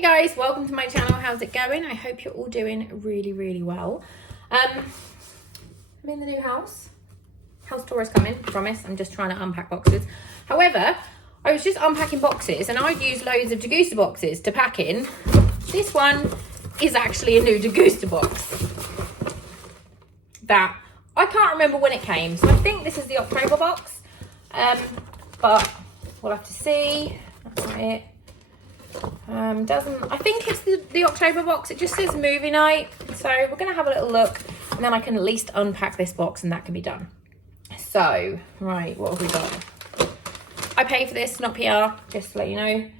Hey guys, welcome to my channel. How's it going? I hope you're all doing really well. I'm in the new house. House tour is coming, I promise. I'm just trying to unpack boxes. However, I was just unpacking boxes and I'd used loads of Degustaboxes to pack in. This one is actually a new Degustabox that I can't remember when it came. So I think this is the October box, but we'll have to see. That's not it. I think it's the October box. It just says movie night, so we're gonna have a little look and then I can at least unpack this box and that can be done. So right, what have we got? I pay for this, not PR, just to let you know.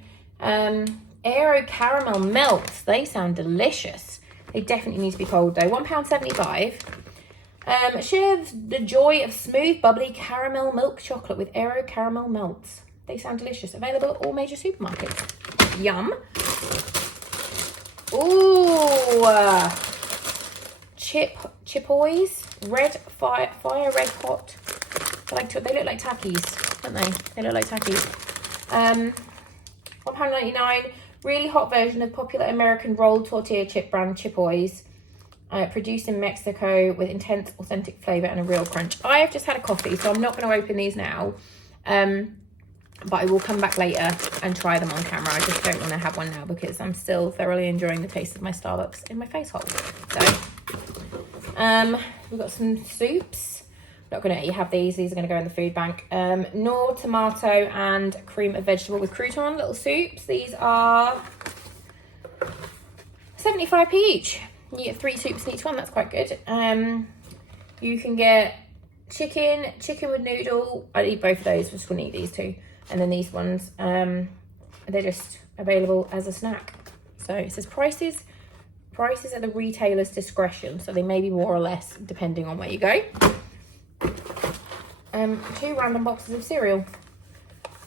Aero caramel melts, they sound delicious. They definitely need to be cold though. £1.75. Share the joy of smooth bubbly caramel milk chocolate with Aero caramel melts. They sound delicious. Available at all major supermarkets. Yum. Ooh, chipoys, red fire red hot. They look like Takis, don't they? They look like Takis. £1.99. Really hot version of popular American rolled tortilla chip brand Chipoys. Produced in Mexico with intense, authentic flavour and a real crunch. I have just had a coffee, so I'm not going to open these now. But I will come back later and try them on camera. I just don't want to have one now because I'm still thoroughly enjoying the taste of my Starbucks in my face hole. So, we've got some soups. Not going to let you have these. These are going to go in the food bank. Knorr tomato and cream of vegetable with crouton little soups. These are 75p each. You get 3 soups in each one. That's quite good. You can get chicken with noodle. I'd eat both of those. Just wouldn't eat these two. And then these ones, they're just available as a snack. So it says prices at the retailer's discretion. So they may be more or less depending on where you go. 2 random boxes of cereal.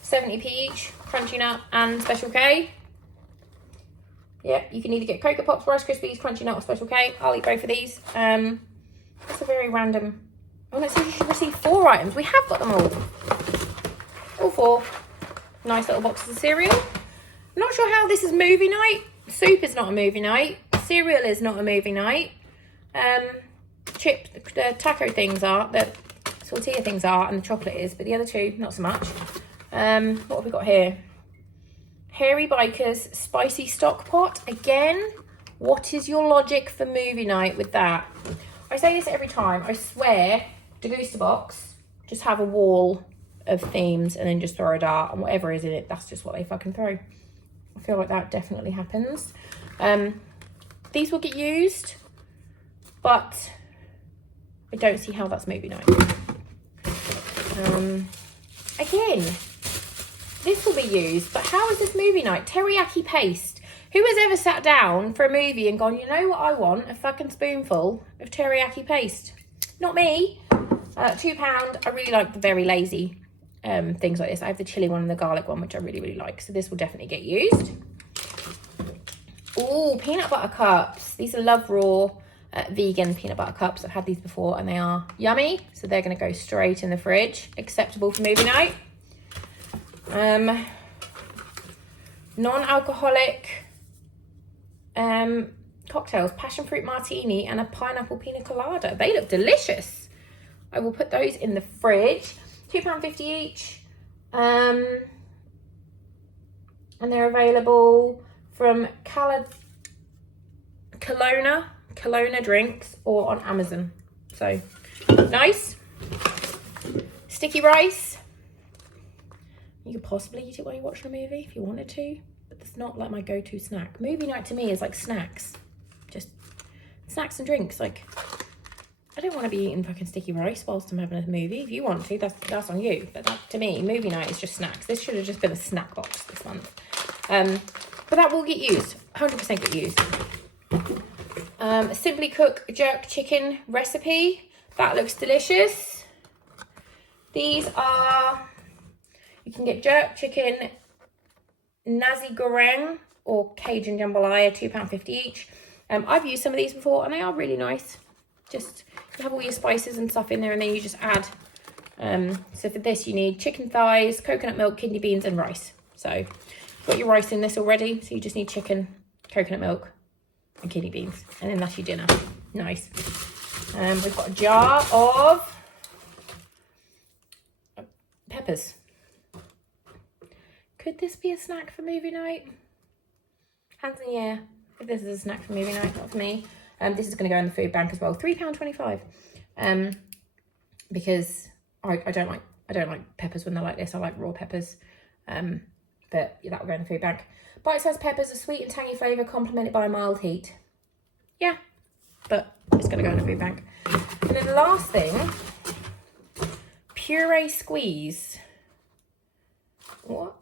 70p each, Crunchy Nut and Special K. Yeah, you can either get Cocoa Pops, Rice Krispies, Crunchy Nut or Special K. I'll eat both of these. That's a very random... Oh, it says you should receive 4 items. We have got them all. All 4. Nice little boxes of cereal. I'm not sure how this is movie night. Soup is not a movie night. Cereal is not a movie night. The taco things are, the tortilla things are, and the chocolate is, but the other 2, not so much. What have we got here? Hairy Bikers Spicy Stock Pot. Again, what is your logic for movie night with that? I say this every time. I swear, Degustabox just have a wall of themes and then just throw a dart and whatever is in it, that's just what they fucking throw. I feel like that definitely happens. These will get used, but I don't see how that's movie night. Again, this will be used, but how is this movie night? Teriyaki paste. Who has ever sat down for a movie and gone, you know what I want? A fucking spoonful of teriyaki paste. Not me. £2. I really like the very lazy things like this. I have the chili one and the garlic one, which I really like. So this will definitely get used. Oh, peanut butter cups. These are Love Raw vegan peanut butter cups. I've had these before and they are yummy. So they're going to go straight in the fridge. Acceptable for movie night. Non-alcoholic cocktails, passion fruit martini and a pineapple pina colada. They look delicious. I will put those in the fridge. £2.50 each. And they're available from Kelowna Drinks or on Amazon. So nice. Sticky rice. You could possibly eat it while you watch a movie if you wanted to, but it's not like my go-to snack. Movie night to me is like snacks. Just snacks and drinks. Like, I don't want to be eating fucking sticky rice whilst I'm having a movie. If you want to, that's on you. But that, to me, movie night is just snacks. This should have just been a snack box this month. But that will get used. 100% get used. Simply Cook jerk chicken recipe. That looks delicious. These are... You can get jerk chicken, nasi goreng, or Cajun jambalaya, £2.50 each. I've used some of these before and they are really nice. Just, you have all your spices and stuff in there and then you just add. So for this you need chicken thighs, coconut milk, kidney beans and rice. So you've got your rice in this already, so you just need chicken coconut milk and kidney beans. And then that's your dinner. Nice. We've got a jar of peppers. Could this be a snack for movie night? Hands in the air if this is a snack for movie night, not for me. This is going to go in the food bank as well. £3.25. Because I don't like peppers when they're like this. I like raw peppers. But yeah, that will go in the food bank. Bite-sized peppers, a sweet and tangy flavour complemented by a mild heat. Yeah, but it's going to go in the food bank. And then the last thing, puree squeeze. What?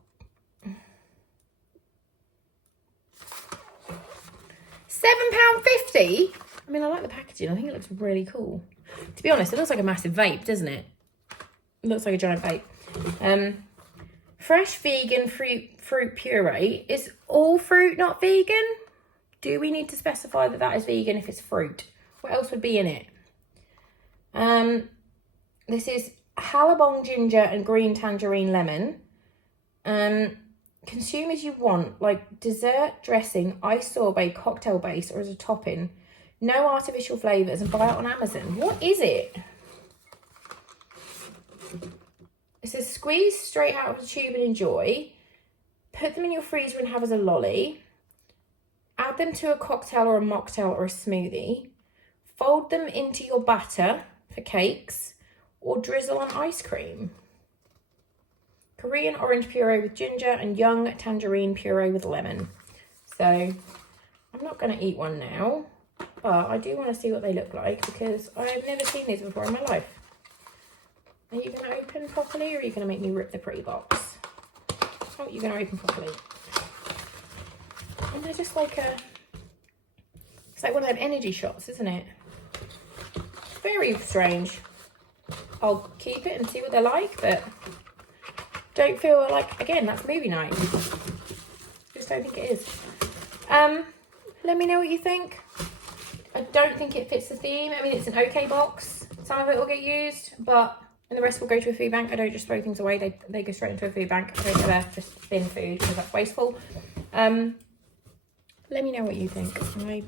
£7.50? I mean, I like the packaging. I think it looks really cool. To be honest, it looks like a massive vape, doesn't it? It looks like a giant vape. Fresh vegan fruit puree. Is all fruit not vegan? Do we need to specify that that is vegan if it's fruit? What else would be in it? This is Hallabong ginger and green tangerine lemon. Consume as you want, like dessert, dressing, iced sorbet, cocktail base, or as a topping. No artificial flavours, and buy it on Amazon. What is it? It says squeeze straight out of the tube and enjoy. Put them in your freezer and have as a lolly. Add them to a cocktail or a mocktail or a smoothie. Fold them into your batter for cakes or drizzle on ice cream. Korean orange puree with ginger and young tangerine puree with lemon. So I'm not going to eat one now, but I do want to see what they look like because I've never seen these before in my life. Are you going to open properly or are you going to make me rip the pretty box? Oh, you're going to open properly. And they're just like it's like one of them energy shots, isn't it? Very strange. I'll keep it and see what they're like, but don't feel like, again, that's movie night. Just don't think it is. Let me know what you think. I don't think it fits the theme. I mean, it's an okay box. Some of it will get used, but and the rest will go to a food bank. I don't just throw things away. They go straight into a food bank. I don't ever just bin food because that's wasteful. Let me know what you think. I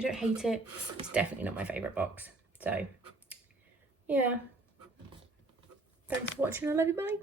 don't hate it. It's definitely not my favourite box. So, yeah. Thanks for watching. I love you. Bye.